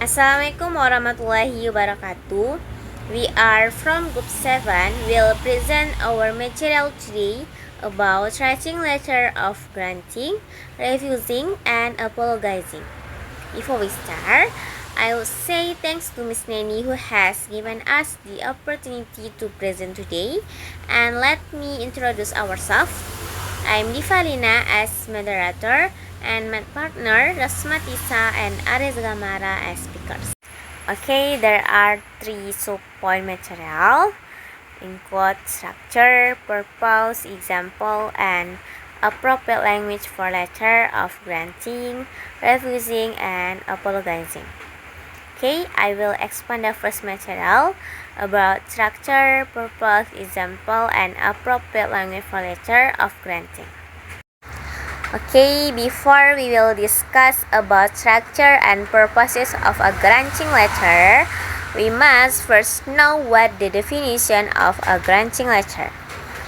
Assalamualaikum warahmatullahi wabarakatuh. We are from Group 7. We'll present our material today about writing letter of granting, refusing, and apologizing. Before we start, I will say thanks to Miss Nani who has given us the opportunity to present today. And let me introduce ourselves. I'm Divalina as moderator and my partner Rasmatisa and Ares Gamara as speakers. Okay, there are three sub-point material, include structure, purpose, example, and appropriate language for letter of granting, refusing, and apologizing. Okay, I will explain the first material about structure, purpose, example, and appropriate language for letter of granting. Okay, before we will discuss about structure and purposes of a granting letter, we must first know what the definition of a granting letter.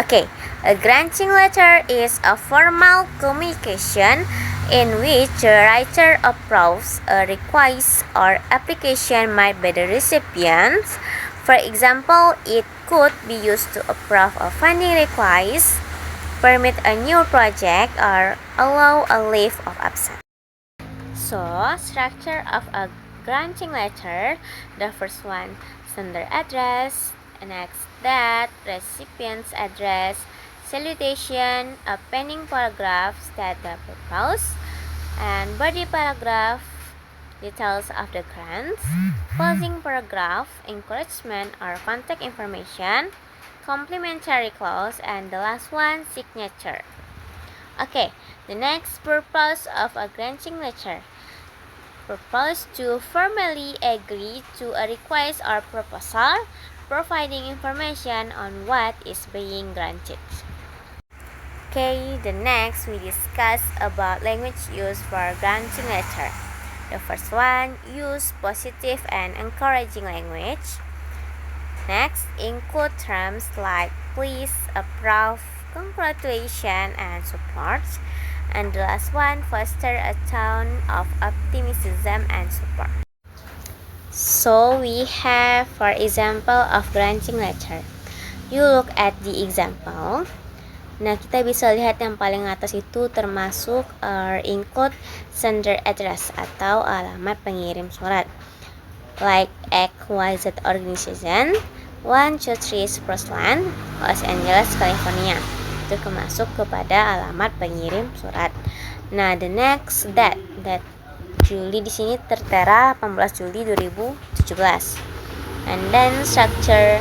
Okay, a granting letter is a formal communication in which the writer approves a request or application made by the recipients. For example, it could be used to approve a funding request, permit a new project, or allow a leave of absence. So, structure of a granting letter, the first one, sender address, next that, recipient's address, salutation, a pending paragraph state the purpose, and body paragraph, details of the grants, closing paragraph, encouragement or contact information, complimentary clause, and the last one, signature. Okay, the next purpose of a granting letter. Purpose to formally agree to a request or proposal, providing information on what is being granted. Okay, the next we discuss about language used for granting letter. The first one, use positive and encouraging language. Next, include terms like please, approve, congratulations, and support. And the last one, foster a tone of optimism and support. So we have, for example, of granting letter. You look at the example. Nah, kita bisa lihat yang paling atas itu termasuk include sender address atau alamat pengirim surat. Like XYZ Organization, 123 Spruceland, Los Angeles, California. Itu termasuk kepada alamat pengirim surat. Nah, the next that Juli di sini tertera 18 Juli 2017. And then structure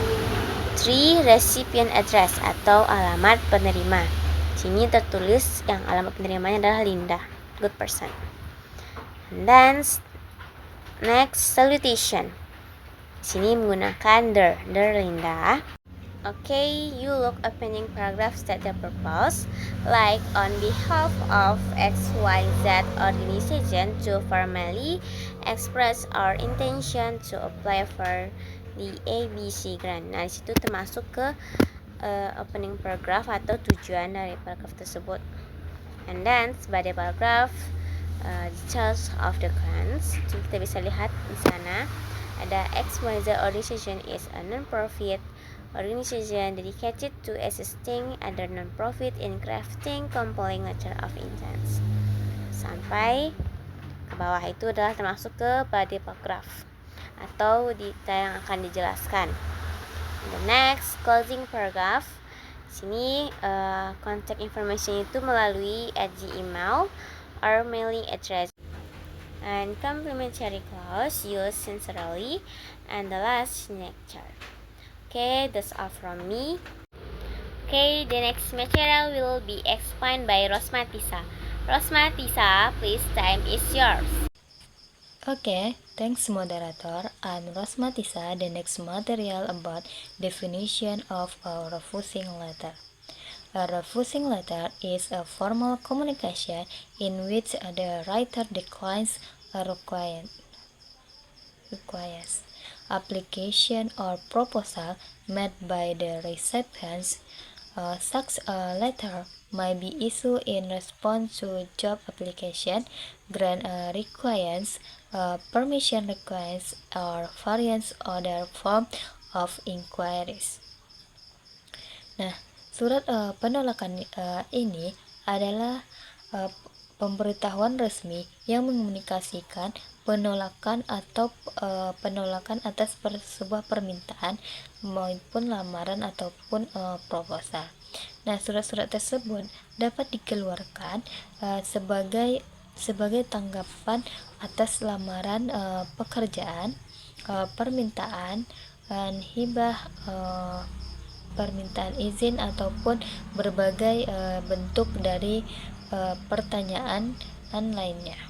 3 recipient address atau alamat penerima. Sini tertulis yang alamat penerimanya adalah Linda, good person. And then next salutation. Sini menggunakan der Linda. Okay, you look a pending paragraph state the purpose, like on behalf of XYZ organization to formally express our intention to apply for the ABC grant. Nah, disitu termasuk ke opening paragraph atau tujuan dari paragraph tersebut. And then sebagai paragraph details of the grants. Jadi kita bisa lihat di sana ada XYZ organization is a non-profit organization dedicated to assisting other non-profit in crafting compelling letter of intent. Sampai ke bawah itu adalah termasuk ke body paragraph atau detail yang akan dijelaskan. The next closing paragraph. Sini contact information itu melalui AG email or mailing address. And complimentary clause used sincerely, and the last signature. Okay, that's all from me. Okay, the next material will be explained by Rosmatisa. Rosmatisa, please, time is yours. Okay, thanks moderator. I'm Rosmatisa. The next material about definition of a refusing letter. A refusing letter is a formal communication in which the writer declines a request, application, or proposal made by the recipient. Such a letter may be issued in response to job application, grant requirements, permission requests, or various other form of inquiries. Nah, surat penolakan ini adalah uh, pemberitahuan resmi yang mengomunikasikan penolakan atau penolakan atas sebuah permintaan maupun lamaran ataupun proposal. Nah, surat-surat tersebut dapat dikeluarkan sebagai tanggapan atas lamaran pekerjaan, permintaan dan hibah, permintaan izin ataupun berbagai bentuk dari pertanyaan dan lainnya.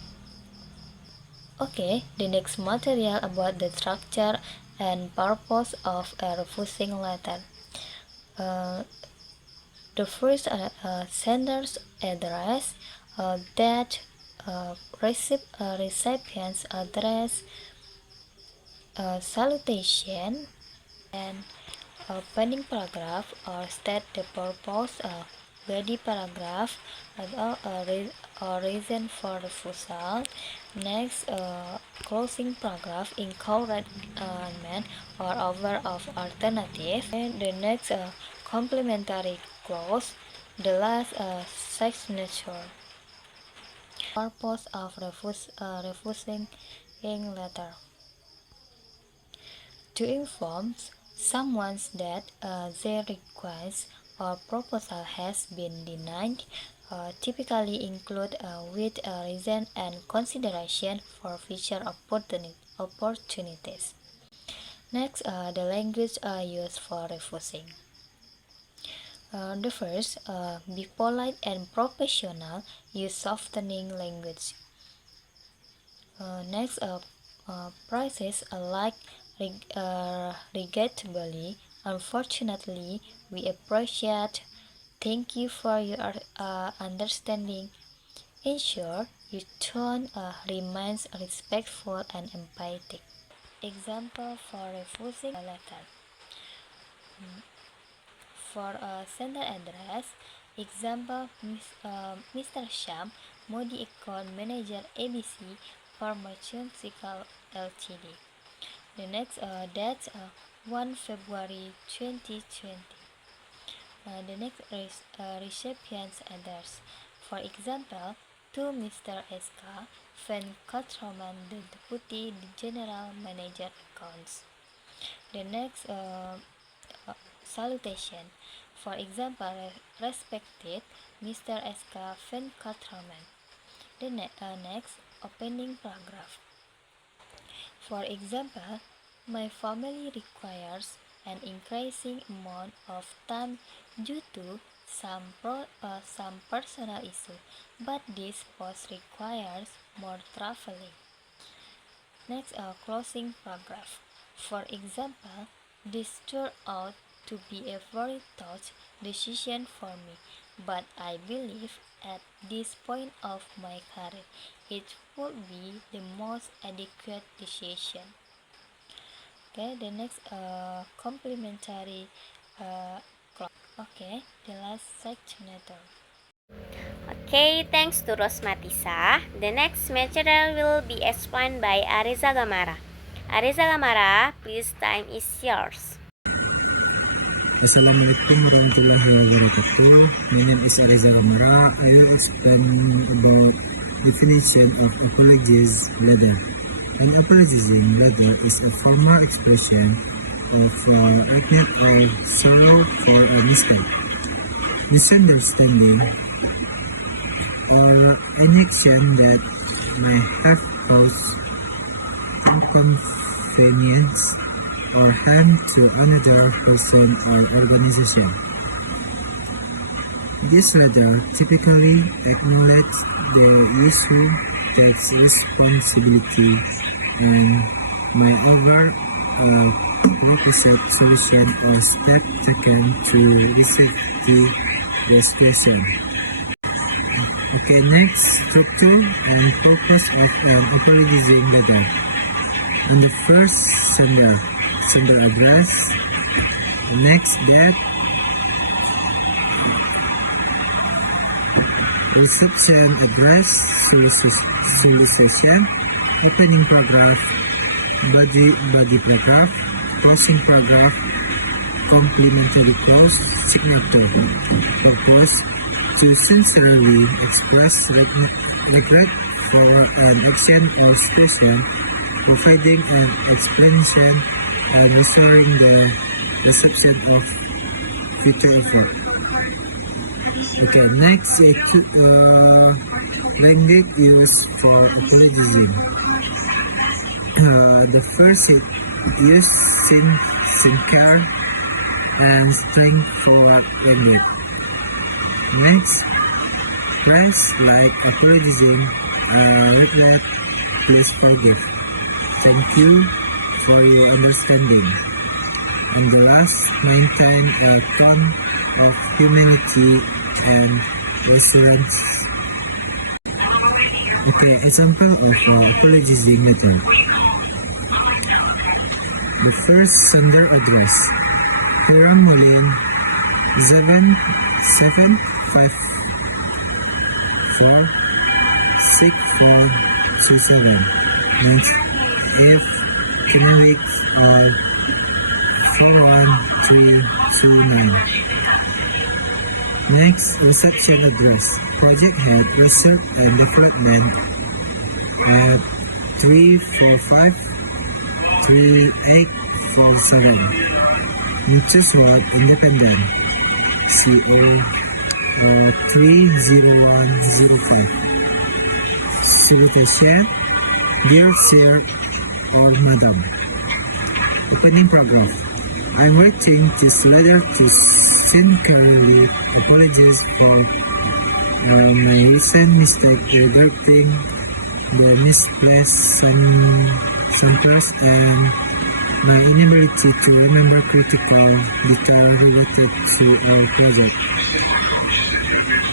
Okay, the next material about the structure and purpose of a refusing letter. The first sender's address, that recipient's address, salutation, and opening paragraph or state the purpose, body paragraph, or reason for refusal. Next, closing paragraph encouragement or offer of alternative. And the next, complementary clause. The last, signature. Purpose of refusing letter: to inform someone that their request or proposal has been denied, typically include with a reason and consideration for future opportunities. Next, the language used for refusing. The first, be polite and professional, use softening language. Next, phrases like regrettably, unfortunately, we appreciate, thank you for your understanding. Ensure your tone remains respectful and empathetic. Example for refusing a letter. For a sender address, example, Mr. Sham, Modi Account Manager ABC Pharmaceutical Ltd. The next date, 1 February 2020. The next recipient's address. For example, to Mr. S.K. Venkatraman, the Deputy General Manager Accounts. The next, salutation. For example, respected Mr. S.K. Venkatraman. The next, opening paragraph. For example, my family requires an increasing amount of time due to some personal issue, but this post requires more traveling. Next, closing paragraph. For example, this turned out to be a very tough decision for me, but I believe at this point of my career it would be the most adequate decision. Okay, the next, complementary clause. Okay, the last signature. Okay, thanks to Rosmatisa. The next material will be explained by Ariza Gamara. Ariza Gamara, please, time is yours. Assalamualaikum warahmatullahi wabarakatuh. My name is Ariza Gamara. I will explain about definition of apologies letter. An apologizing letter is a formal expression of regret or sorrow for a mistake, misunderstanding, or any action that may have caused inconvenience or harm to another person or organization. This letter typically acknowledges the issue, takes responsibility, and may offer a proposed solution or step taken to resolve the question. Okay, next, structure and purpose of an apologizing letter. On the first, sender address. The next, date. Reception address, solicitation, opening paragraph, body paragraph, closing paragraph, complimentary clause, signature. Purpose: to sincerely express regret for an action or situation, providing an explanation, and restoring the reception of future effort. Okay, next language used for apologizing. The first is use sincere and straightforward language. Next, phrase like apologizing, regret, please forgive, thank you for your understanding. And the last, maintain a tone of humanity and reassurance. Okay, example of apologizing method. The first, sender address: Hiram Mulin, 77546427. Next, if Kennewick 41329. Next, reception address: Project Head, Research and Development at 3453847. Mutual Independent CO 30105. Salutation: Dear Sir or Madam. Opening paragraph: I'm writing this letter to sincerely apologize for my recent mistake regarding the misplaced samples and my inability to remember critical details related to our project.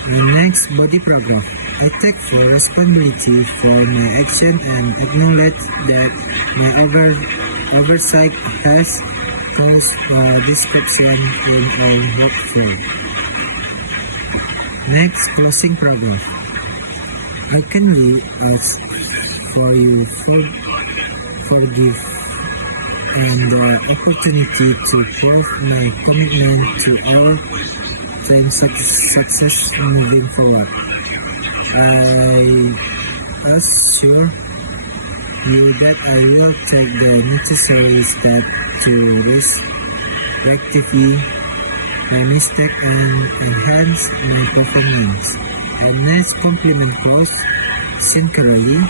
And next, body paragraph: I take full responsibility for my action and acknowledge that my oversight has caused description when I worked for. Next, closing paragraph: I kindly ask for your forgive and the opportunity to prove my commitment to all time success moving forward. I assure you that I will take the necessary steps to rectify my mistake and enhance my performance. The next, compliment clause, sincerely.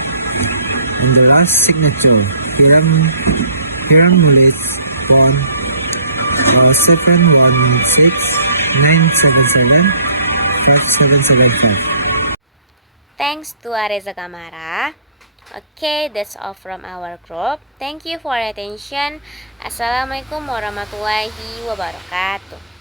And the last, signature: Hiram Mulit, 716-977-5775. Thanks to Areza Kamara. Okay, that's all from our group. Thank you for your attention. Assalamualaikum warahmatullahi wabarakatuh.